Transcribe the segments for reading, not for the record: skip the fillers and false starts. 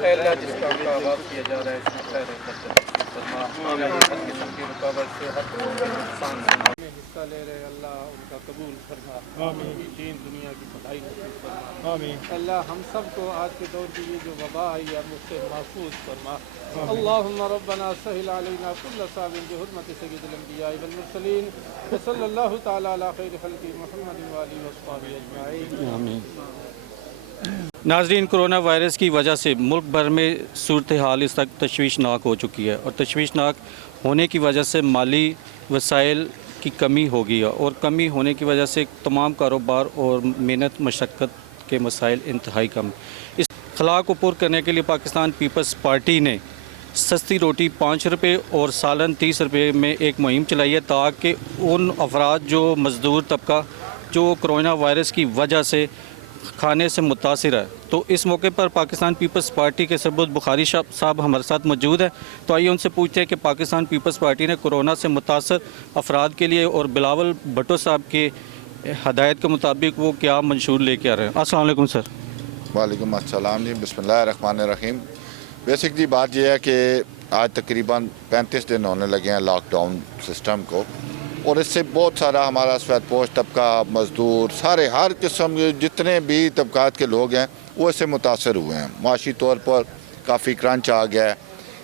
अल्लाह जिस काम का आगाज़ किया जा रहा है इसमें खैर फरमा, हर किस्म की रुकावट से हर इंसान में हिस्सा ले रहे अल्लाह उनका कबूल फरमा, दीन दुनिया की भलाई नसीब फरमा। अल्लाह हम सब को आज के दौर की ये जो वबा आई है मुझसे महफूज फरमा। अल्लाहुम्मा रब्बना सहिल अलैना कुल्ल साबिन बिहुर्मति सय्यिदिल अंबिया वल मुरसलीन व सल्लल्लाहु तआला अला खैरि खल्क़ि मुहम्मदिन व आलिहि व अस्हाबिहि अजमाइन। आमीन। नाज़रीन, कोरोना वायरस की वजह से मुल्क भर में सूरत हाल इस तक तशवीशनाक हो चुकी है और तशवीशनाक होने की वजह से माली वसाइल की कमी हो गई है और कमी होने की वजह से तमाम कारोबार और मेहनत मशक्क़त के मसाइल इंतहाई कम। इस खला को पुर करने के लिए पाकिस्तान पीपल्स पार्टी ने सस्ती रोटी 5 रुपये और सालन 30 रुपये में एक मुहिम चलाई है ताकि उन अफराद जो मज़दूर तबका जो कोरोना वायरस की वजह से खाने से मुतासिर है, तो इस मौके पर पाकिस्तान पीपल्स पार्टी के सरबुत बुखारी साहब हमारे साथ मौजूद हैं। तो आइए उनसे पूछते हैं कि पाकिस्तान पीपल्स पार्टी ने कोरोना से मुतासर अफराद के लिए और बिलावल भुट्टो साहब के हदायत के मुताबिक वो क्या मंशूर लेके आ रहे हैं। अस्सलाम वालेकुम सर। वालेकुम अस्सलाम जी, बिस्मिल्लाहिर्रहमानिर्रहीम। बेसिक जी बात यह है कि आज तकरीबन 35 दिन होने लगे हैं लॉकडाउन सिस्टम को और इससे बहुत सारा हमारा सफ़ेदपोश तबका, मज़दूर, सारे हर किस्म के जितने भी तबकात के लोग हैं वो इससे मुतासर हुए हैं। माशी तौर पर काफ़ी क्रंच आ गया है।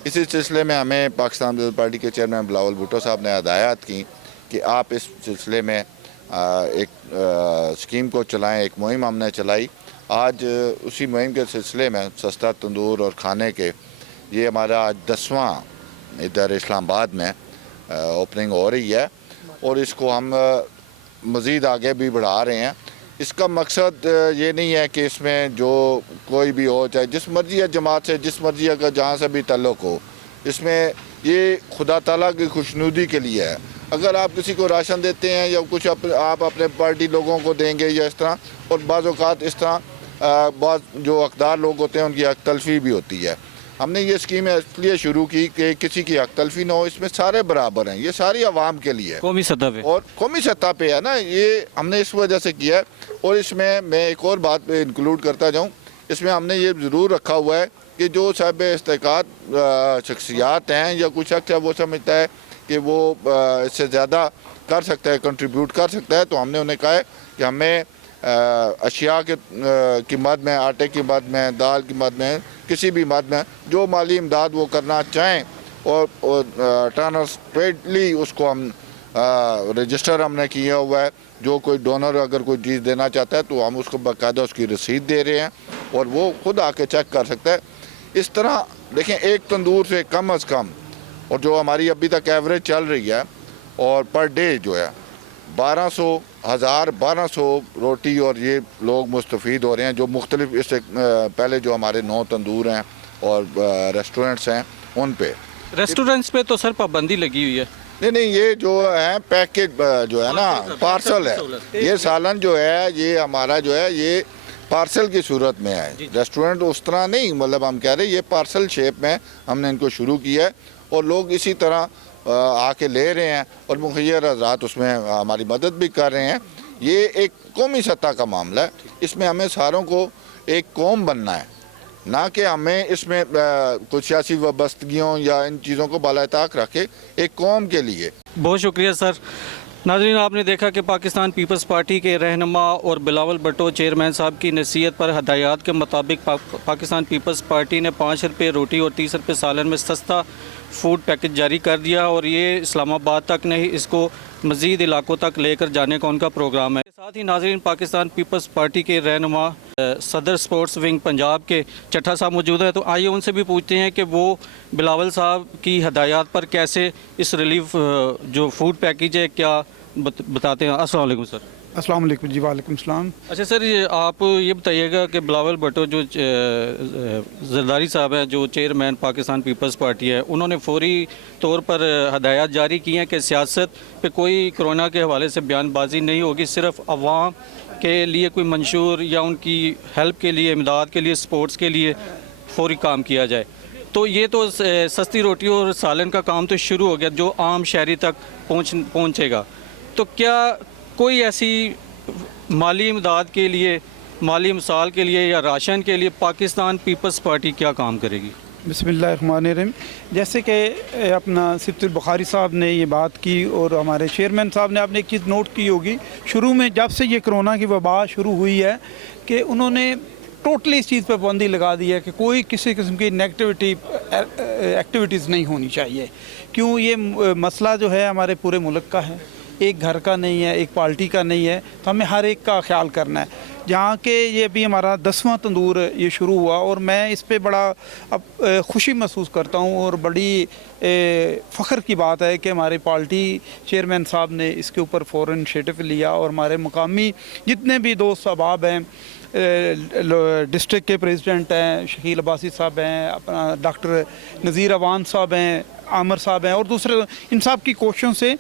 इसी सिलसिले में हमें पाकिस्तान पीपल्स पार्टी के चेयरमैन बिलावल भुट्टो साहब ने हदायत की कि आप इस सिलसिले में एक स्कीम को चलाएँ, एक मुहिम हमने चलाई। आज उसी मुहिम के सिलसिले में सस्ता तंदूर और खाने के ये हमारा आज 10वां इधर इस्लामाबाद में ओपनिंग हो रही है और इसको हम मज़ीद आगे भी बढ़ा रहे हैं। इसका मकसद ये नहीं है कि इसमें जो कोई भी हो, चाहे जिस मर्ज़ी या जमात से, जिस मर्ज़ी का जहाँ से भी ताल्लुक़ हो, इसमें ये खुदा ताला की खुशनुदी के लिए है। अगर आप किसी को राशन देते हैं या कुछ आप अपने पार्टी लोगों को देंगे या इस तरह, और बाज़ औक़ात इस तरह बहुत जो हक़दार लोग होते हैं उनकी हक़ तलफ़ी भी होती है। हमने ये स्कीम इसलिए शुरू की कि किसी की हक़ तलफ़ी ना हो, इसमें सारे बराबर हैं, ये सारी आवाम के लिए कौमी सतह पे और कौमी सतह पे है ना, ये हमने इस वजह से किया है। और इसमें मैं एक और बात इंक्लूड करता जाऊँ, इसमें हमने ये ज़रूर रखा हुआ है कि जो साहिब इस्तेक़ात शख्सियात हैं या कुछ शख्स है वो समझता है कि वो इससे ज़्यादा कर सकता है, कंट्रीब्यूट कर सकता है, तो हमने उन्हें कहा है कि हमें अशिया की मद में, आटे की मद में, दाल की मद में, किसी भी मद में जो माली इमदाद वो करना चाहें और ट्रांसपेरेंटली उसको हम रजिस्टर हमने किया हुआ है। जो कोई डोनर अगर कोई चीज़ देना चाहता है तो हम उसको बाकायदा उसकी रसीद दे रहे हैं और वो खुद आके चेक कर सकता है। इस तरह देखें, एक तंदूर से कम अज़ कम, और जो हमारी अभी तक एवरेज चल रही है, और पर डे जो है 1200 रोटी और ये लोग मुस्तफ़ीद हो रहे हैं। जो मुख्तलिफ इससे पहले जो हमारे 9 तंदूर हैं और रेस्टोरेंट्स हैं उन पे, रेस्टोरेंट्स पे तो सर पाबंदी लगी हुई है। नहीं, ये जो है पैकेज जो है ना, पार्सल है। ये सालन जो है ये हमारा जो है ये पार्सल की सूरत में है। रेस्टोरेंट उस तरह नहीं, मतलब हम कह रहे हैं ये पार्सल शेप में हमने इनको शुरू किया है और लोग इसी तरह आके ले रहे हैं और मुखिया हज़रात उसमें हमारी मदद भी कर रहे हैं। ये एक कौमी सतह का मामला है, इसमें हमें सारों को एक कौम बनना है, ना कि हमें इसमें कुछ सियासी वाबस्तगियों या इन चीज़ों को बालाताक रखे, एक कौम के लिए। बहुत शुक्रिया सर। नाज़रीन, आपने देखा कि पाकिस्तान पीपल्स पार्टी के रहनुमा और बिलावल भुट्टो चेयरमैन साहब की नसीहत पर हदायत के मुताबिक पाकिस्तान पीपल्स पार्टी ने 5 रुपये रोटी और 30 रुपये सालन में सस्ता फूड पैकेज जारी कर दिया और ये इस्लामाबाद तक नहीं, इसको मज़ीद इलाकों तक लेकर जाने का उनका प्रोग्राम है। साथ ही नाज़रीन, पाकिस्तान पीपल्स पार्टी के रहनुमा सदर स्पोर्ट्स विंग पंजाब के चट्ठा साहब मौजूद है, तो आइए उनसे भी पूछते हैं कि वो बिलावल साहब की हदायत पर कैसे इस रिलीफ जो फूड पैकेज है क्या बताते हैं। अस्सलाम वालेकुम सर। अस्सलाम वालेकुम जी। वालेकुम सलाम। अच्छा सर, ये आप ये बताइएगा कि बिलावल भुट्टो जो जरदारी साहब हैं, जो चेयरमैन पाकिस्तान पीपल्स पार्टी है, उन्होंने फौरी तौर पर हदायत जारी की हैं कि सियासत पे कोई कोरोना के हवाले से बयानबाजी नहीं होगी, सिर्फ अवाम के लिए कोई मंशूर या उनकी हेल्प के लिए, इमदाद के लिए, स्पोर्ट्स के लिए फौरी काम किया जाए। तो ये तो सस्ती रोटी और सालन का काम तो शुरू हो गया जो आम शहरी तक पहुँचेगा। तो क्या कोई ऐसी माली इमदाद के लिए, माली मिसाल के लिए या राशन के लिए पाकिस्तान पीपल्स पार्टी क्या काम करेगी? बिस्मिल्लाहिर्रहमानिर्रहीम। जैसे कि अपना सिफ्तुल बुखारी साहब ने ये बात की और हमारे चेयरमैन साहब ने, आपने एक चीज़ नोट की होगी, शुरू में जब से ये कोरोना की वबा शुरू हुई है कि उन्होंने टोटली इस चीज़ पर पाबंदी लगा दी है कि कोई किसी किस्म की नेगेटिविटी एक्टिविटीज़ नहीं होनी चाहिए। क्यों? ये मसला जो है हमारे पूरे मुल्क का है, एक घर का नहीं है, एक पार्टी का नहीं है, तो हमें हर एक का ख्याल करना है। जहाँ के ये अभी हमारा 10वां तंदूर ये शुरू हुआ और मैं इस पे बड़ा अब खुशी महसूस करता हूँ और बड़ी फ़ख्र की बात है कि हमारी पार्टी चेयरमैन साहब ने इसके ऊपर फ़ौरन इनिशिएटिव लिया और हमारे मुकामी जितने भी दोस्त अहबाब हैं, डिस्ट्रिक्ट के प्रेसिडेंट हैं, शकील अब्बासी साहब हैं, अपना डॉक्टर नज़ीर अवान साहब हैं, आमर साहब हैं और दूसरे, इन सब की कोशिशों से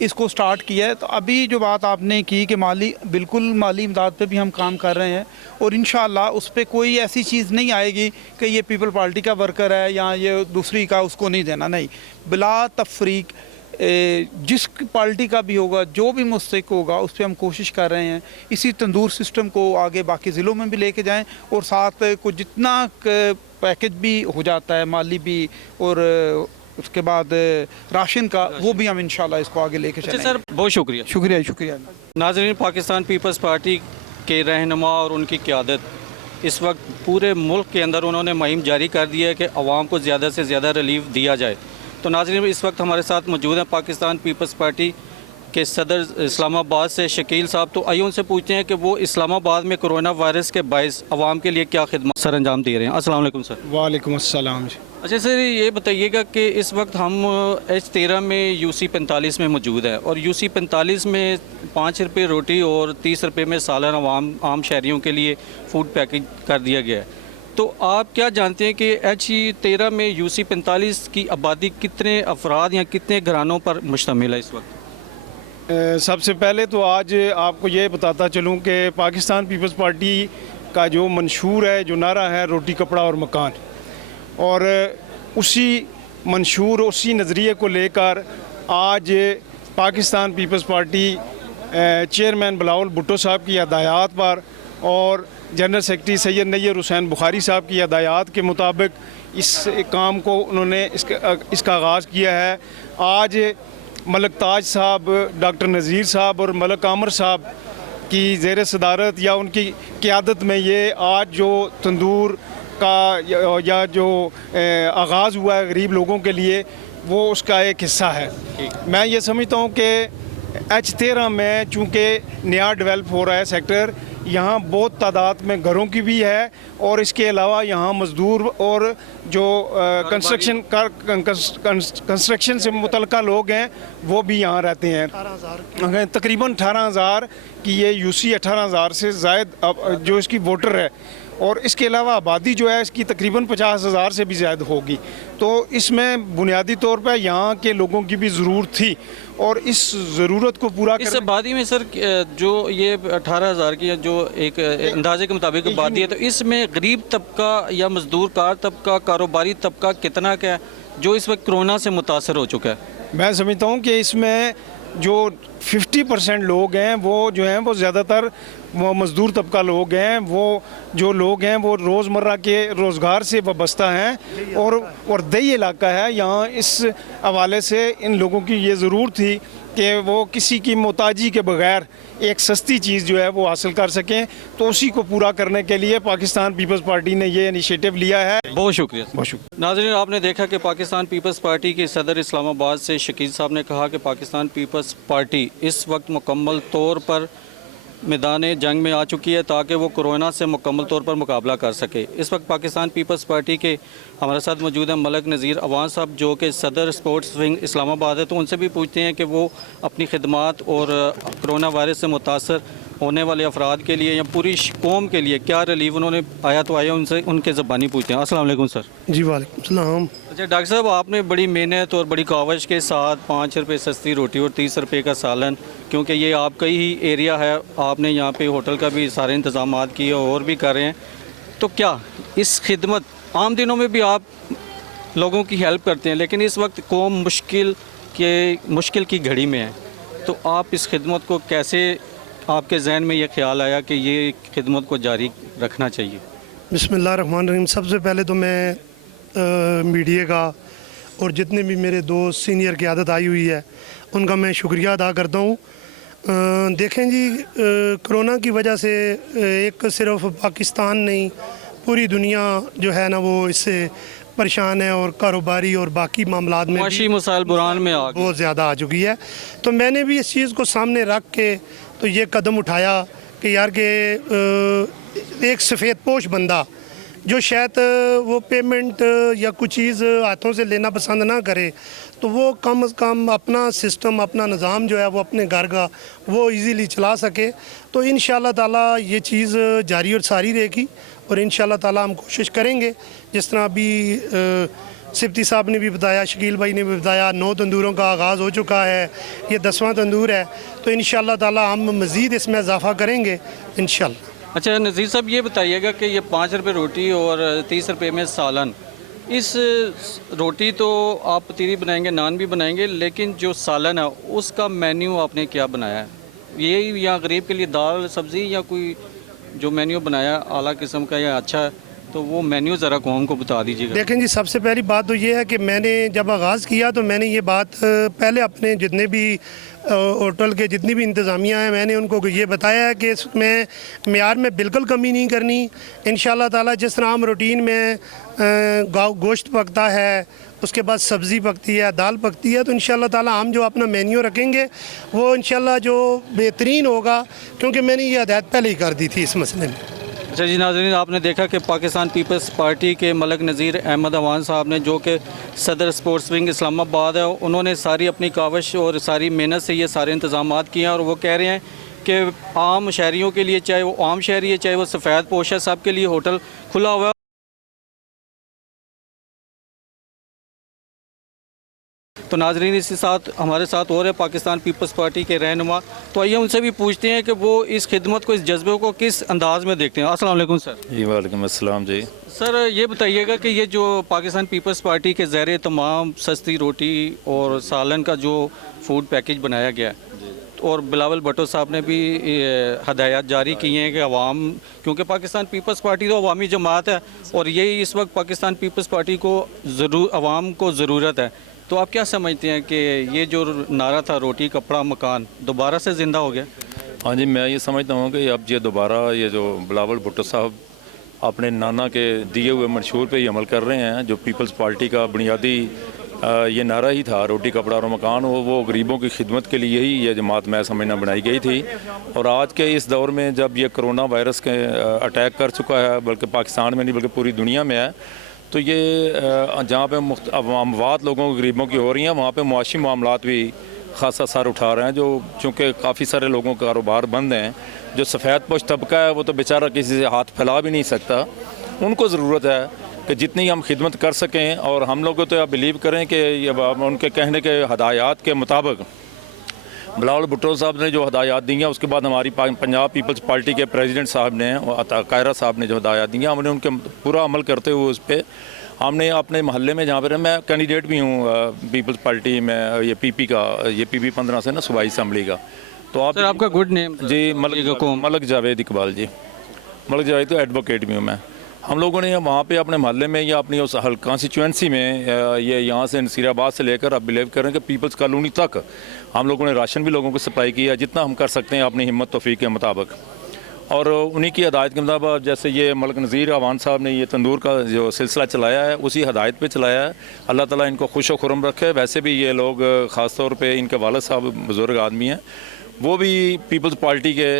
इसको स्टार्ट किया है। तो अभी जो बात आपने की कि बिल्कुल माली इमदाद पे भी हम काम कर रहे हैं और इंशाअल्लाह उस पर कोई ऐसी चीज़ नहीं आएगी कि ये पीपल पार्टी का वर्कर है या ये दूसरी का, उसको नहीं देना, नहीं। बिला तफरीक जिस पार्टी का भी होगा, जो भी मुस्तहिक होगा, उस पर हम कोशिश कर रहे हैं इसी तंदूर सिस्टम को आगे बाकी ज़िलों में भी लेके जाएं और साथ को जितना पैकेज भी हो जाता है माली भी और उसके बाद राशन का, वो भी हम इंशाल्लाह इसको आगे लेके चलेंगे। सर बहुत शुक्रिया। शुक्रिया। नाज़रीन, पाकिस्तान पीपल्स पार्टी के रहनुमा और उनकी क़यादत इस वक्त पूरे मुल्क के अंदर उन्होंने मुहिम जारी कर दी है कि आवाम को ज़्यादा से ज़्यादा रिलीफ दिया जाए। तो नाज़रीन, इस वक्त हमारे साथ मौजूद हैं पाकिस्तान पीपल्स पार्टी के सदर इस्लामाबाद से शकील साहब। तो आइए उनसे पूछते हैं कि वो इस्लामाबाद में कोरोना वायरस के बायस आवाम के लिए क्या खिदमत सर अंजाम दे रहे हैं। अस्सलाम वालेकुम सर। वालेकुम अस्सलाम जी। अच्छा सर, ये बताइएगा कि इस वक्त हम H13 में UC45 में मौजूद है और UC45 में 5 रुपये रोटी और 30 रुपये में सालाना आम शहरियों के लिए फूड पैकेज कर दिया गया है। तो आप क्या जानते हैं कि H13 में UC45 की आबादी कितने अफराद या कितने घरानों पर मुश्तमिल है इस वक्त? सबसे पहले तो आज आपको ये बताता चलूँ कि पाकिस्तान पीपल्स पार्टी का जो मंशूर है, जो नारा है, रोटी कपड़ा और मकान, और उसी मंशूर, उसी नज़रिए को लेकर आज पाकिस्तान पीपल्स पार्टी चेयरमैन बिलावल भुट्टो साहब की हदायत पर और जनरल सेक्रेटरी सैयद नैयर हुसैन बुखारी साहब की हदायत के मुताबिक इस काम को उन्होंने इसका आगाज़ किया है। आज मलक ताज साहब, डॉक्टर नज़ीर साहब और मलक आमर साहब की ज़ेर सदारत या उनकी क़यादत में ये आज जो तंदूर का या जो आगाज़ हुआ है गरीब लोगों के लिए, वो उसका एक हिस्सा है। मैं ये समझता हूँ कि H13 में चूँकि नया डेवलप हो रहा है सेक्टर, यहाँ बहुत तादाद में घरों की भी है और इसके अलावा यहाँ मज़दूर और जो कंस्ट्रक्शन से मुतल्लिक़ लोग हैं वो भी यहाँ रहते हैं। तकरीबन 18,000 की ये UC 18,000 से ज़ायद जो इसकी वोटर है और इसके अलावा आबादी जो है इसकी तकरीबन 50,000 से भी ज़्यादा होगी। तो इसमें बुनियादी तौर पर यहाँ के लोगों की भी ज़रूरत थी और इस ज़रूरत को पूरा इस आबादी में सर जो ये 18,000 की जो एक अंदाजे के मुताबिक आबादी है, तो इसमें गरीब तबका या मजदूर कार तबका, कारोबारी तबका कितना क्या है जो इस वक्त कोरोना से मुतासर हो चुका है? मैं समझता हूँ कि इसमें जो 50% लोग हैं वो जो हैं वो ज़्यादातर वो मज़दूर तबका लोग हैं, वो जो लोग हैं वो रोज़मर्रा के रोज़गार से वाबस्ता हैं और दही इलाका है। यहाँ इस हवाले से इन लोगों की ये ज़रूर थी कि वो किसी की मोहताजी के बगैर एक सस्ती चीज़ जो है वो हासिल कर सकें, तो उसी को पूरा करने के लिए पाकिस्तान पीपल्स पार्टी ने ये इनिशिएटिव लिया है। बहुत शुक्रिया। बहुत शुक्रिया। नाज़रीन, आपने देखा कि पाकिस्तान पीपल्स पार्टी के सदर इस्लामाबाद से शकील साहब ने कहा कि पाकिस्तान पीपल्स पार्टी इस वक्त मुकम्मल तौर पर मैदान जंग में आ चुकी है ताकि वो कोरोना से मुकम्मल तौर पर मुकाबला कर सके। इस वक्त पाकिस्तान पीपल्स पार्टी के हमारे साथ मौजूद हैं मलक नज़ीर अवान साहब जो कि सदर स्पोर्ट्स विंग इस्लामाबाद है। तो उनसे भी पूछते हैं कि वो अपनी खिदमात और कोरोना वायरस से मुतासर होने वाले अफराद के लिए या पूरी कौम के लिए क्या रिलीफ उन्होंने आया तो आया, उनसे उनके ज़बानी पूछते हैं। अस्सलाम वालेकुम सर। जी वालेकुम सलाम। अच्छा डॉक्टर साहब, आपने बड़ी मेहनत और बड़ी कावश के साथ 5 रुपये सस्ती रोटी और 30 रुपये का सालन, क्योंकि ये आपका ही एरिया है, आपने यहाँ पे होटल का भी सारे इंतजाम किए और भी कर रहे हैं, तो क्या इस खिदमत आम दिनों में भी आप लोगों की हेल्प करते हैं, लेकिन इस वक्त कौम मुश्किल की घड़ी में है। तो आप इस खिदमत को कैसे, आपके जहन में ये ख्याल आया कि ये खिदमत को जारी रखना चाहिए? बिस्मिल्लाहिर्रहमानिर्रहीम। सबसे पहले तो मैं मीडिया का और जितने भी मेरे दोस्त सीनियर की आदत आई हुई है उनका मैं शुक्रिया अदा करता हूँ। देखें जी, कोरोना की वजह से एक सिर्फ पाकिस्तान नहीं, पूरी दुनिया जो है ना वो इससे परेशान है और कारोबारी और बाकी मामलात में माशी मसाइल बुरान में आ गए। बहुत ज़्यादा आ चुकी है। तो मैंने भी इस चीज़ को सामने रख के तो ये कदम उठाया कि यार के एक सफ़ेद पोश बंदा जो शायद वो पेमेंट या कुछ चीज़ हाथों से लेना पसंद ना करे, तो वो कम से कम अपना सिस्टम, अपना निज़ाम जो है वो अपने घर का वो इजीली चला सके। तो इंशाल्लाह ताला ये चीज़ जारी और सारी रहेगी और इंशाल्लाह ताला हम कोशिश करेंगे। जिस तरह अभी सिप्ती साहब ने भी बताया, शकील भाई ने भी बताया, 9 तंदूरों का आगाज़ हो चुका है, ये 10वां तंदूर है। तो इंशाल्लाह ताला हम मज़ीद इसमें इजाफ़ा करेंगे इंशाल्लाह। अच्छा नज़ीर साहब, ये बताइएगा कि ये 5 रुपये रोटी और 30 रुपये में सालन, इस रोटी तो आप पतीली बनाएंगे, नान भी बनाएंगे, लेकिन जो सालन है उसका मेन्यू आपने क्या बनाया है? ये या गरीब के लिए दाल सब्ज़ी या कोई जो मेन्यू बनाया आला किस्म का या अच्छा है, तो वो मेन्यू ज़रा कौम को बता दीजिएगा। देखें जी, सबसे पहली बात तो ये है कि मैंने जब आगाज़ किया तो मैंने ये बात पहले अपने जितने भी होटल के जितनी भी इंतज़ामिया हैं मैंने उनको ये बताया है कि इसमें मेयार में बिल्कुल कमी नहीं करनी। इंशाल्लाह ताला जिस तरह हम रूटीन में गोश्त पकता है, उसके बाद सब्ज़ी पकती है, दाल पकती है, तो इंशाल्लाह ताला हम जो अपना मेन्यू रखेंगे वो इंशाल्लाह जो बेहतरीन होगा, क्योंकि मैंने ये हदायत पहले ही कर दी थी इस मसले में। अच्छा जी नाज़रीन, आपने देखा कि पाकिस्तान पीपल्स पार्टी के मलक नज़ीर अहमद अवान साहब ने, जो कि सदर स्पोर्ट्स विंग इस्लामाबाद है, उन्होंने सारी अपनी काविश और सारी मेहनत से ये सारे इंतज़ामात किए हैं और वो कह रहे हैं कि आम शहरियों के लिए, चाहे वो आम शहरी है चाहे वो सफ़ेद पोश है, सब के लिए होटल खुला हुआ है। तो नाजरीन, इसी साथ हमारे साथ और है पाकिस्तान पीपल्स पार्टी के रहनुमा, तो आइए उनसे भी पूछते हैं कि वो इस खिदमत को, इस जज्बे को किस अंदाज में देखते हैं। अस्सलाम वालेकुम सर। जी वालेकुम अस्सलाम जी। सर ये बताइएगा कि ये जो पाकिस्तान पीपल्स पार्टी के ज़रिए तमाम सस्ती रोटी और सालन का जो फूड पैकेज बनाया गया है, और बिलावल भुट्टो साहब ने भी हदायत जारी की हैं कि अवाम, क्योंकि पाकिस्तान पीपल्स पार्टी तो अवामी जमात है और यही इस वक्त पाकिस्तान पीपल्स पार्टी को अवाम को ज़रूरत है, तो आप क्या समझते हैं कि ये जो नारा था रोटी कपड़ा मकान दोबारा से ज़िंदा हो गया? हाँ जी, मैं ये समझता हूँ कि अब ये दोबारा ये जो बिलावल भुट्टो साहब अपने नाना के दिए हुए मंशूर पे ही अमल कर रहे हैं, जो पीपल्स पार्टी का बुनियादी ये नारा ही था रोटी कपड़ा और मकान, वो गरीबों की खिदमत के लिए ही ये जमात मैं समझना बनाई गई थी। और आज के इस दौर में जब ये कोरोना वायरस के अटैक कर चुका है, बल्कि पाकिस्तान में नहीं बल्कि पूरी दुनिया में है, तो ये जहाँ पे अमवात लोगों की गरीबों की हो रही हैं, वहाँ पे मुआशी मामलात भी खासा सर उठा रहे हैं। जो चूँकि काफ़ी सारे लोगों के कारोबार बंद हैं, जो सफ़ेद पोश तबका है वो तो बेचारा किसी से हाथ फैला भी नहीं सकता। उनको ज़रूरत है कि जितनी हम खिदमत कर सकें, और हम लोग तो आप बिलीव करें कि उनके कहने के हदायत के मुताबिक बिलावल भुट्टो साहब ने जो हदायत दी हैं, उसके बाद हमारी पंजाब पीपल्स पार्टी के प्रेसिडेंट साहब ने, कायरा साहब ने जो हदायत दी हैं, हमने उनके पूरा अमल करते हुए उस पर हमने अपने महल्ले में, जहाँ पर मैं कैंडिडेट भी हूँ पीपल्स पार्टी में, ये पीपी का, ये पीपी 15 से ना सूबाई असम्बली का। तो आप सर आपका गुड नेम? जी मलक जावेद इकबाल जी। मलक जावेद तो एडवोकेट भी हूँ मैं। हम लोगों ने वहाँ पे अपने महल्ले में या अपनी उस कॉन्स्टिट्यूंसी में, ये यहाँ से नसीराबाद से लेकर आप बिलीव करें कि पीपल्स कॉलोनी तक हम लोगों ने राशन भी लोगों को सप्लाई किया, जितना हम कर सकते हैं अपनी हिम्मत तौफीक के मुताबिक। और उन्हीं की हदायत के मुताबिक जैसे ये मलक नज़ीर अवान साहब ने ये तंदूर का जो सिलसिला चलाया है, उसी हदायत पे चलाया है। अल्लाह ताला इनको खुश व खुरम रखे। वैसे भी ये लोग ख़ास तौर पे इनके वालिद साहब बुज़ुर्ग आदमी हैं, वो भी पीपल्स पार्टी के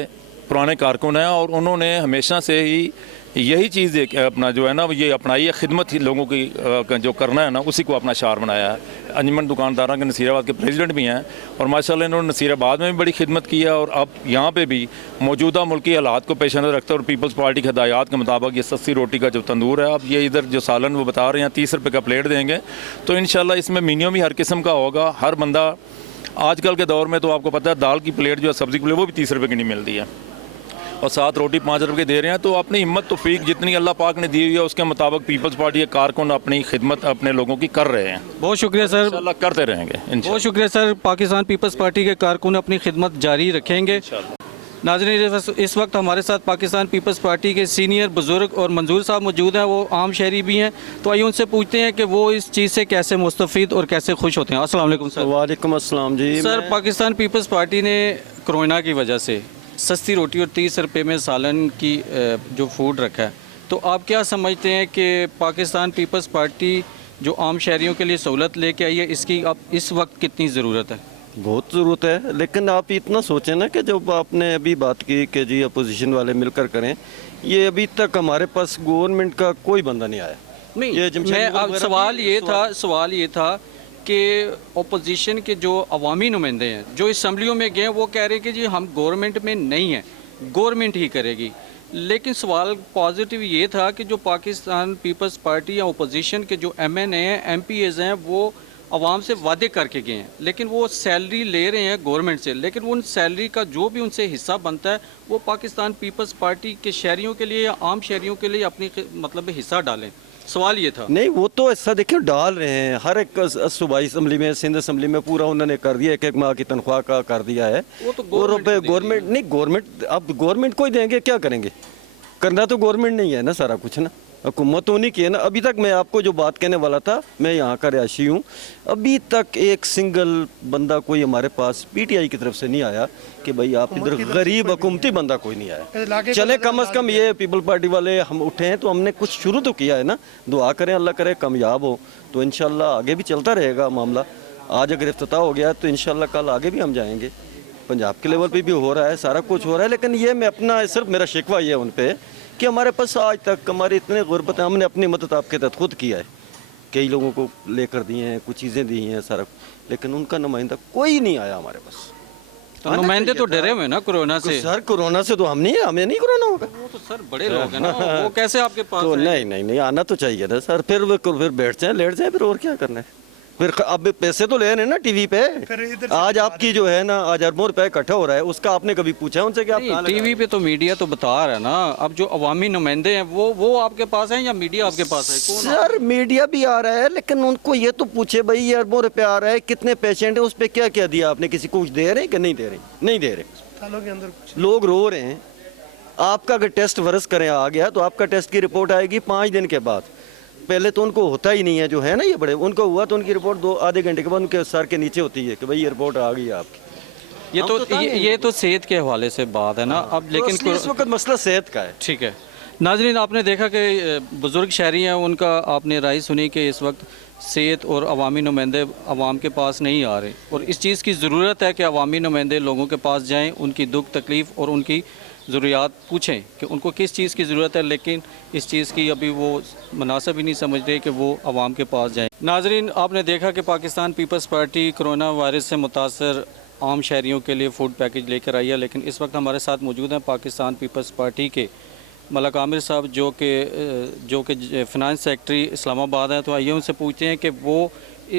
पुराने कारकुन हैं और उन्होंने हमेशा से ही यही चीज़ अपना जो है ना ये अपनाई है, खिदमत ही लोगों की जो करना है ना उसी को अपना शार बनाया है। अंजुमन दुकानदारों के नसीराबाद के प्रेसिडेंट भी हैं और माशाल्लाह इन्होंने नसीराबाद में भी बड़ी खिदमत की है, और अब यहाँ पे भी मौजूदा मुल्की हालात को पेश नज़र रखते हैं और पीपल्स पार्टी की हदायत के मुताबिक ये सस्ती रोटी का जो तंदूर है, अब ये इधर जो सालन वो बता रहे हैं 30 रुपये का प्लेट देंगे, तो इंशाल्लाह इसमें मीनियम भी हर किस्म का होगा। हर बंदा आजकल के दौर में तो आपको पता है दाल की प्लेट जो है, सब्ज़ी की प्लेट, वो भी 30 रुपये की नहीं मिलती है। और 7 रोटी 5 रुपये दे रहे हैं, तो अपनी हिम्मत तौफीक जितनी अल्लाह पाक ने दी हुई है उसके मुताबिक पीपल्स पार्टी के कारकुन अपनी खिदमत अपने लोगों की कर रहे हैं। बहुत शुक्रिया सर, इंशाल्लाह करते रहेंगे। बहुत शुक्रिया सर। पाकिस्तान पीपल्स पार्टी के कारकुन अपनी खिदमत जारी रखेंगे। नाज़रीन, इस वक्त हमारे साथ पाकिस्तान पीपल्स पार्टी के सीनियर बुज़ुर्ग और मंजूर साहब मौजूद हैं, वो आम शहरी भी हैं। तो आइए उनसे पूछते हैं कि वो इस चीज़ से कैसे मुस्तफ़ीद और कैसे खुश होते हैं। अस्सलाम वालेकुम सर। वालेकुम अस्सलाम जी। सर, पाकिस्तान पीपल्स पार्टी ने कोरोना की वजह से सस्ती रोटी और 30 रुपये में सालन की जो फूड रखा है, तो आप क्या समझते हैं कि पाकिस्तान पीपल्स पार्टी जो आम शहरियों के लिए सहूलत लेके आई है, इसकी अब इस वक्त कितनी ज़रूरत है? बहुत ज़रूरत है, लेकिन आप इतना सोचें ना कि जब आपने अभी बात की कि जी अपोजिशन वाले मिलकर करें, ये अभी तक हमारे पास गवर्नमेंट का कोई बंदा नहीं आया। नहीं, ये जमशेद मैं अब वगैरह सवाल ये था कि अपोजिशन के जो अवामी नुमाइंदे हैं जो असम्बलियों में गए हैं, वो कह रहे हैं कि जी हम गवर्नमेंट में नहीं हैं, गवर्नमेंट ही करेगी। लेकिन सवाल पॉजिटिव ये था कि जो पाकिस्तान पीपल्स पार्टी या अपोजिशन के जो MNA हैं, MPAs हैं, वो आवाम से वादे करके गए हैं, लेकिन वो सैलरी ले रहे हैं गवर्नमेंट से, लेकिन उन सैलरी का जो भी उनसे हिस्सा बनता है वो पाकिस्तान पीपल्स पार्टी के शहरियों के लिए या आम शहरियों के लिए अपनी मतलब हिस्सा डालें। सवाल ये था। नहीं, वो तो ऐसा देखिए डाल रहे हैं, हर एक सूबाई असम्बली में, सिंध असम्बली में पूरा उन्होंने कर दिया, एक माह की तनख्वाह का कर दिया है। वो तो और गवर्नमेंट नहीं, गवर्नमेंट अब गवर्नमेंट को ही देंगे, क्या करेंगे? करना तो गवर्नमेंट नहीं है ना सारा कुछ ना, हुकूमत तो नहीं की है ना। अभी तक मैं आपको जो बात कहने वाला था, मैं यहाँ का रिहायशी हूँ, अभी तक एक सिंगल बंदा कोई हमारे पास PTI की तरफ से नहीं आया कि भाई आप इधर गरीब हुकूमती बंदा कोई नहीं आया। चले कम अज़ कम ये पीपल पार्टी वाले हम उठे हैं तो हमने कुछ शुरू तो किया है ना। दुआ करें अल्लाह करे कामयाब हो तो इंशाल्लाह आगे भी चलता रहेगा मामला। आज अगर इफ्तिताह हो गया तो इंशाल्लाह कल आगे भी हम जाएंगे। पंजाब के लेवल पे भी हो रहा है, सारा कुछ हो रहा है, लेकिन ये मैं अपना सिर्फ मेरा शिकवा ये है उन पे कि हमारे पास आज तक हमारे इतने गुर्बत है, हमने अपनी मदद आपके तहत खुद किया है, कई लोगों को लेकर दिए हैं, कुछ चीज़ें दी हैं सारा, लेकिन उनका नुमाइंदा कोई नहीं आया हमारे पास। तो नुमाइंदे तो डरे हुए ना कोरोना से। सर कोरोना से तो हम नहीं, हमें नहीं कोरोना होगा। वो तो सर बड़े लोग हैं ना, वो कैसे आपके पास तो हैं? नहीं आना तो चाहिए ना सर। फिर बैठ जाए, लेट जाए, फिर और क्या करना है? फिर अब पैसे तो ले रहे हैं ना टीवी पे। आज आपकी जो है ना, आज अरबों रुपए इकट्ठा हो रहा है, उसका आपने कभी पूछा उनसे कि आप कहाँ लगा? टीवी पे तो मीडिया तो बता रहा है ना। अब जो अवामी नुमाइंदे हैं वो आपके पास हैं या मीडिया आपके पास है? कौन? सर मीडिया भी आ रहा है, लेकिन उनको ये तो पूछे भाई ये अरबों रुपए आ रहा है, कितने पेशेंट है, उस पर क्या क्या दिया आपने? किसी को कुछ दे रहे हैं कि नहीं दे रहे? नहीं दे रहे, लोग रो रहे हैं। आपका अगर टेस्ट वर्ष करें आ गया तो आपका टेस्ट की रिपोर्ट आएगी 5 दिन के बाद। पहले तो उनको होता ही नहीं है, जो है ना ये बड़े, उनको हुआ तो उनकी रिपोर्ट आधे घंटे के बाद उनके सर के नीचे होती है कि भाई ये रिपोर्ट आ गई है आपकी। ये तो सेहत के हवाले से बात है ना। अब लेकिन इस वक्त मसला सेहत का है। ठीक है नाजरीन, आपने देखा कि बुज़ुर्ग शहरी हैं, उनका आपने राय सुनी कि इस वक्त सेहत और अवामी नुमाइंदे अवाम के पास नहीं आ रहे, और इस चीज़ की ज़रूरत है कि अवामी नुमाइंदे लोगों के पास जाएं, उनकी दुख तकलीफ़ और उनकी ज़रूरियात पूछें कि उनको किस चीज़ की ज़रूरत है, लेकिन इस चीज़ की अभी वो मुनासिब ही नहीं समझ रहे कि वो आवाम के पास जाएं। नाजरीन, आपने देखा कि पाकिस्तान पीपल्स पार्टी कोरोना वायरस से मुतासर आम शहरियों के लिए फ़ूड पैकेज लेकर आई है, लेकिन इस वक्त हमारे साथ मौजूद हैं पाकिस्तान पीपल्स पार्टी के मलक आमिर साहब जो कि फ़िनांस सेक्रेटरी इस्लामाबाद हैं। तो आइए उनसे पूछते हैं कि वो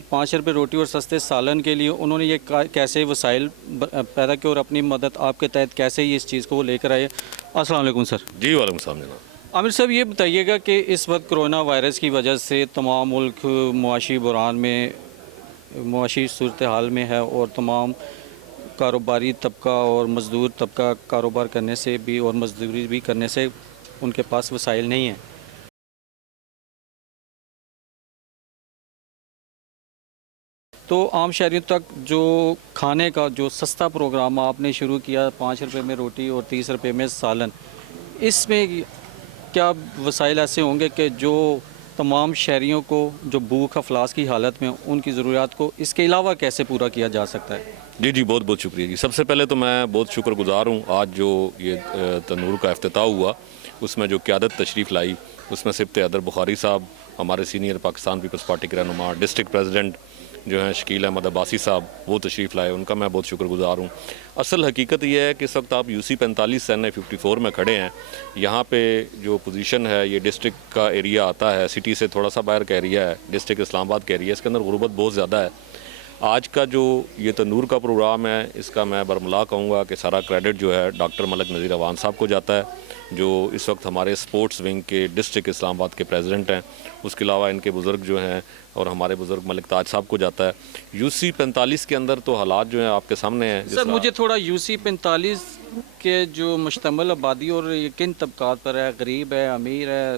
5 रुपये रोटी और सस्ते सालन के लिए उन्होंने ये कैसे वसाइल पैदा किए और अपनी मदद आपके तहत कैसे ये इस चीज़ को वो लेकर आए। अस्सलाम वालेकुम सर। जी वालेकुम सलाम जनाब। आमिर साहब, ये बताइएगा कि इस वक्त कोरोना वायरस की वजह से तमाम मुल्क मुआशी बुरान में, मुआशी सूरत हाल में है, और तमाम कारोबारी तबका और मज़दूर तबका कारोबार करने से भी और मजदूरी भी करने से उनके पास वसाइल नहीं है। तो आम शहरियों तक जो खाने का जो सस्ता प्रोग्राम आपने शुरू किया, 5 रुपये में रोटी और 30 रुपये में सालन, इसमें क्या वसाइल ऐसे होंगे कि जो तमाम शहरियों को जो भूख अफलास की हालत में उनकी ज़रूरियात को इसके अलावा कैसे पूरा किया जा सकता है? जी बहुत बहुत शुक्रिया जी। सबसे पहले तो मैं बहुत शुक्रगुजार हूँ, आज जो ये तंदूर का इफ्तिताह हुआ उसमें जो क़यादत तशरीफ़ लाई, उसमें सिब्त हैदर बुखारी साहब, हमारे सीनियर पाकिस्तान पीपल्स पार्टी के रहनुमा, डिस्ट्रिक्ट प्रेसिडेंट जो हैं शकील अहमद अब्बासी साहब, वो तशरीफ़ लाए, उनका मैं बहुत शुक्रगुजार हूँ। असल हकीकत यह है कि इस वक्त आप UC 45 NA 54 में खड़े हैं। यहाँ पे जो पोजीशन है ये डिस्ट्रिक्ट का एरिया आता है, सिटी से थोड़ा सा बाहर का एरिया है, डिस्ट्रिक्ट इस्लामाबाद का एरिया, इसके अंदर गुर्बत बहुत ज़्यादा है। आज का जो ये तनूर का प्रोग्राम है, इसका मैं बरमला कहूँगा कि सारा क्रेडिट जो है डॉक्टर मलिक नज़ीर अवान साहब को जाता है, जो इस वक्त हमारे स्पोर्ट्स विंग के डिस्ट्रिक्ट इस्लामाबाद के प्रेसिडेंट हैं। उसके अलावा इनके बुज़ुर्ग जो हैं और हमारे बुज़ुर्ग मलिक ताज साहब को जाता है। UC 45 के अंदर तो हालात जो हैं आपके सामने हैं। सर मुझे थोड़ा UC 45 के जो मुश्तमिल आबादी और ये किन तबकात पर है, गरीब है, अमीर है,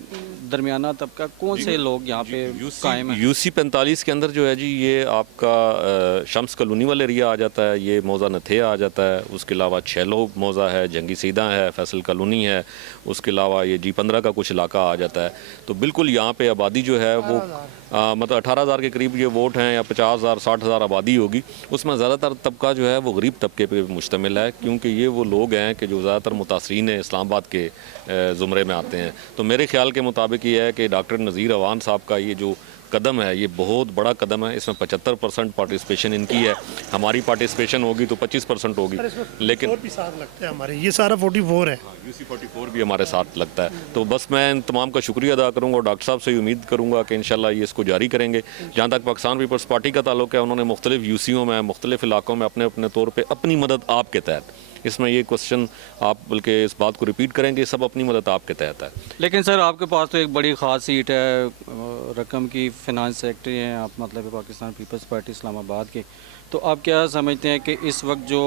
दरमियाना तबका, कौन से लोग यहाँ पे कायम हैं? UC 45 के अंदर जो है जी, ये आपका शम्स कॉलोनी वाला एरिया आ जाता है, ये मौज़ा नथिया आ जाता है, उसके अलावा छेलो मौज़ा है, जंगी सीधा है, फैसल कॉलोनी है, उसके अलावा ये G15 का कुछ इलाका आ जाता है। तो बिल्कुल यहाँ पे आबादी जो है वो मतलब 18,000 के करीब ये वोट हैं या 50,000 60,000 आबादी होगी। उसमें ज़्यादातर तबका जो है वो गरीब तबके पे मुश्तमिल है, क्योंकि ये वो लोग हैं कि जो ज़्यादातर मुतासरीन इस्लामाबाद के ज़ुमरे में आते हैं। तो मेरे ख्याल के मुताबिक ये है कि डॉक्टर नज़ीर अवान साहब का ये जो कदम है, ये बहुत बड़ा कदम है। इसमें 75% पार्टिसिपेशन इनकी है, हमारी पार्टिसिपेशन होगी तो 25% होगी, लेकिन भी साथ लगता है हमारे, ये सारा 44 है। UC 44 भी हमारे साथ लगता है। तो बस मैं इन तमाम का शुक्रिया अदा करूँगा और डॉक्टर साहब से उम्मीद करूँगा कि इंशाल्लाह ये इसको जारी करेंगे। जहाँ तक पाकिस्तान पीपल्स पार्टी का ताल्लुक है, उन्होंने मुख्तलिफ UCओं में मुख्तलिफ इलाकों में अपने अपने तौर पर अपनी मदद आपके तहत, इसमें ये क्वेश्चन आप बल्कि इस बात को रिपीट करेंगे, सब अपनी मदद आपके तहत है। लेकिन सर आपके पास तो एक बड़ी ख़ास सीट है, रकम की फिनांस सेक्रेटरी हैं आप, मतलब पाकिस्तान पीपल्स पार्टी इस्लामाबाद के। तो आप क्या समझते हैं कि इस वक्त जो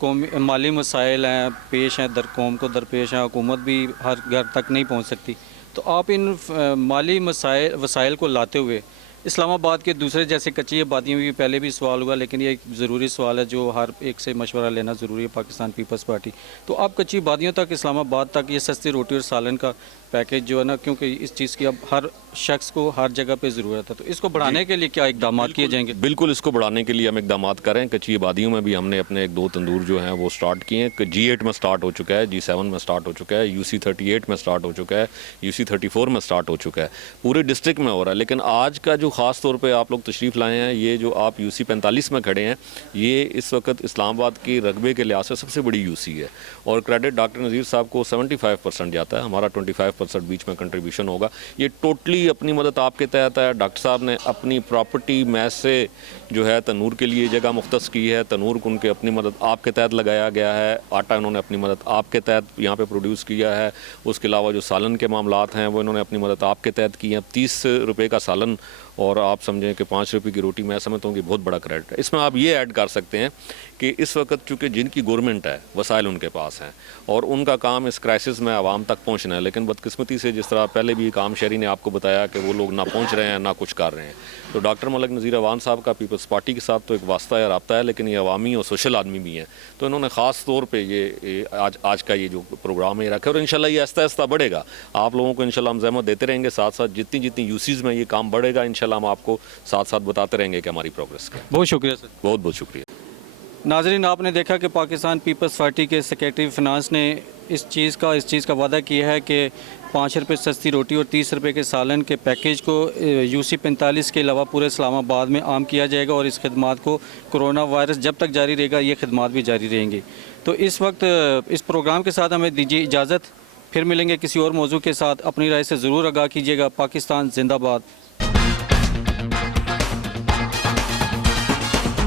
कौमी माली मसाइल हैं पेश हैं, कौम को दरपेश हैं, हुकूमत भी हर घर तक नहीं पहुंच सकती, तो आप इन माली वसाइल को लाते हुए इस्लामाबाद के दूसरे जैसे कच्ची आबादियों में भी पहले भी सवाल हुआ, लेकिन ये एक ज़रूरी सवाल है जो हर एक से मशवरा लेना ज़रूरी है पाकिस्तान पीपल्स पार्टी। तो आप कच्ची आबादियों तक, इस्लामाबाद तक ये सस्ती रोटी और सालन का पैकेज जो है ना, क्योंकि इस चीज़ की अब हर शख्स को हर जगह पे ज़रूरत है, तो इसको बढ़ाने के लिए क्या इकदाम किए जाएंगे? बिल्कुल, इसको बढ़ाने के लिए हम इकदाम कर रहे हैं। कच्ची आबादियों में भी हमने अपने 1-2 तंदूर जो हैं वो स्टार्ट किए हैं। G8 में स्टार्ट हो चुका है, G7 में स्टार्ट हो चुका है, UC 38 में स्टार्ट हो चुका है, UC 34 में स्टार्ट हो चुका है, पूरे डिस्ट्रिक्ट में हो रहा है। लेकिन आज का जो ख़ास तौर पर आप लोग तशरीफ़ लाए हैं, ये जो आप UC 45 में खड़े हैं, ये इस वक्त इस्लामाबाद के रकबे के लिहाज से सबसे बड़ी UC है और क्रेडिट डॉक्टर नज़ीर साहब को 75% जाता है, हमारा 25% बीच में कंट्रीब्यूशन होगा। ये टोटली अपनी मदद आपके तहत है। डॉक्टर साहब ने अपनी प्रॉपर्टी में से जो है तनूर के लिए जगह मुख्तस की है, तनूर को उनके अपनी मदद आपके तहत लगाया गया है, आटा इन्होंने अपनी मदद आपके तहत यहाँ पे प्रोड्यूस किया है। उसके अलावा जो सालन के मामलात हैं वो इन्होंने अपनी मदद आपके तहत की हैं। 30 रुपये का सालन और आप समझें कि 5 रुपये की रोटी, मैं समझता हूँ कि बहुत बड़ा क्रेडिट है। इसमें आप ये ऐड कर सकते हैं कि इस वक्त चूँकि जिनकी गवर्नमेंट है, वसाइल उनके पास हैं और उनका काम इस क्राइसिस में आवाम तक पहुँचना है, लेकिन बदकिस्मती से जिस तरह पहले भी काम शहरी ने आपको बताया कि वो लोग ना पहुँच रहे हैं ना कुछ कर रहे हैं। तो डॉक्टर मलिक नज़ीर अवान साहब का पीपल्स पार्टी के साथ तो एक वास्ता या रब्ता है, लेकिन ये अवामी और सोशल आदमी भी हैं। तो इन्होंने ख़ास तौर पर ये आज का ये जो प्रोग्राम है रखा और इंशाल्लाह ये आहिस्ता आहिस्ता बढ़ेगा। आप लोगों को इंशाल्लाह हम ज़हमत देते रहेंगे, साथ साथ जितनी UCs में ये काम बढ़ेगा इंशाल्लाह हम आपको साथ साथ बताते रहेंगे कि हमारी प्रोग्रेस क्या। बहुत शुक्रिया सर। बहुत बहुत शुक्रिया। नाजरीन, आपने देखा कि पाकिस्तान पीपल्स पार्टी के सेक्रेटरी फिनांस ने इस चीज़ का वादा किया है कि 5 रुपये सस्ती रोटी और 30 रुपये के सालन के पैकेज को UC 45 के अलावा पूरे इस्लामाबाद में आम किया जाएगा और इस खदमात को कोरोना वायरस जब तक जारी रहेगा ये खदमात भी जारी रहेंगी। तो इस वक्त इस प्रोग्राम के साथ हमें दीजिए इजाज़त, फिर मिलेंगे किसी और मौजू के साथ। अपनी राय से ज़रूर आगाह कीजिएगा। पाकिस्तान जिंदाबाद।